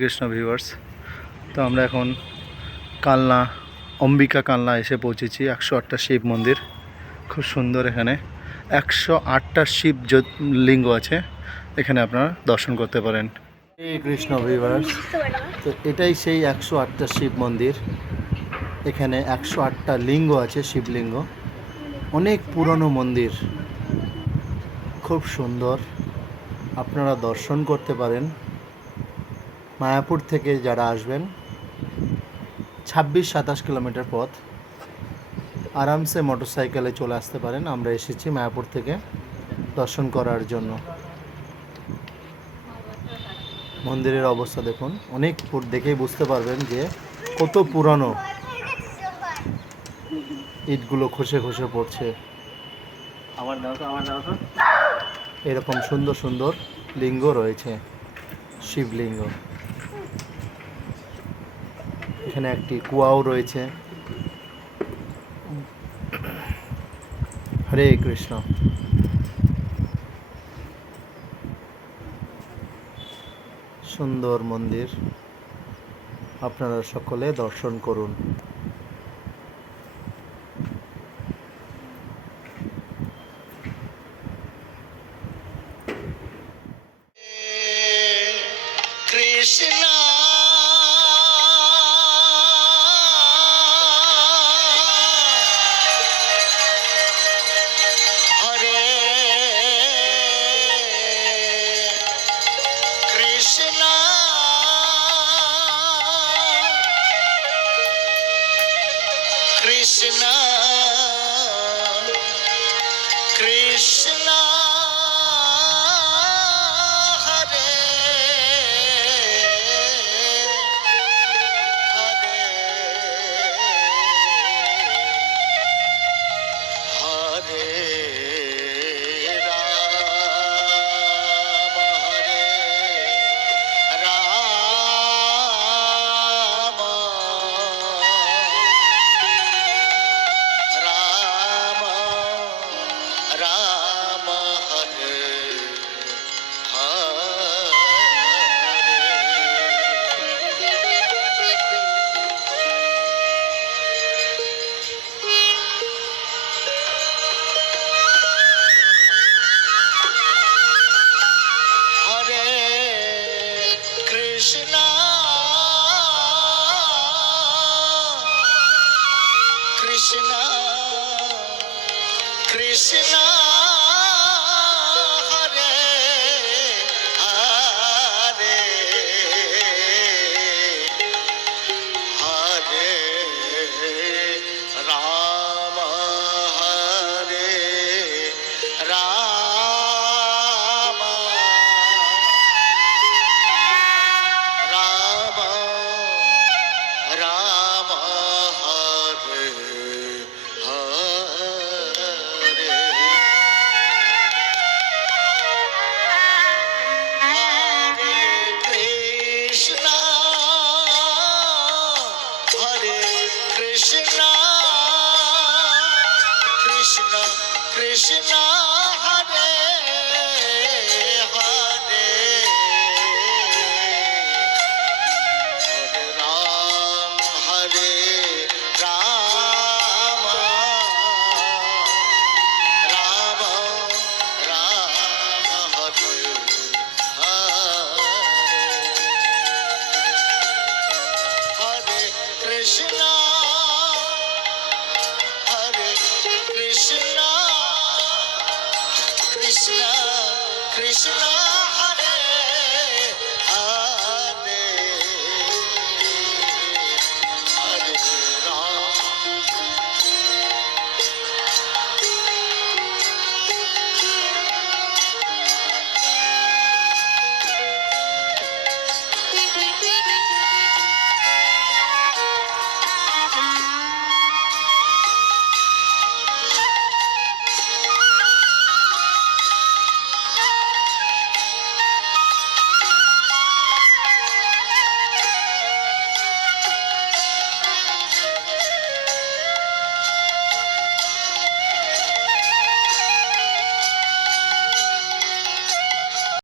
Krishna viewers, তো আমরা এখন কালনা অম্বিকা কালনা এসে পৌঁছেছি। 108টা শিব মন্দির, খুব সুন্দর। এখানে 108টা শিব লিঙ্গ আছে, এখানে আপনারা দর্শন করতে পারেন। কৃষ্ণ ভিউয়ার্স, তো এটাই সেই 108টা শিব মন্দির। এখানে 108টা লিঙ্গ আছে, শিবলিঙ্গ। অনেক পুরনো মন্দির, খুব সুন্দর। আপনারা দর্শন করতে পারেন। মায়াপুর থেকে যারা আসবেন 26-27 কিলোমিটার পথ, আরামসে মোটরসাইকেলে চলে আসতে পারেন। আমরা এসেছি মায়াপুর থেকে দর্শন করার জন্য। মন্দিরের অবস্থা দেখুন, অনেক দেখেই বুঝতে পারবেন যে কত পুরানো। ইটগুলো খসে খসে পড়ছে। এরকম সুন্দর সুন্দর লিঙ্গ রয়েছে, শিবলিঙ্গ। এখানে একটি কুয়াও রয়েছে। হরে কৃষ্ণ। সুন্দর মন্দির, আপনারা সকলে দর্শন করুন। কৃষ্ণ হরে Krishna Krishna Krishna Krishna Krishna Krishna Hare Hare Hare Rama Hare Rama Rama Rama Hare Hare Hare Krishna Hare Krishna Krishna Krishna Hare Hare Hare Ram Hare Rama Rama Rama Hare Hare Krishna Hare Krishna Krishna Krishna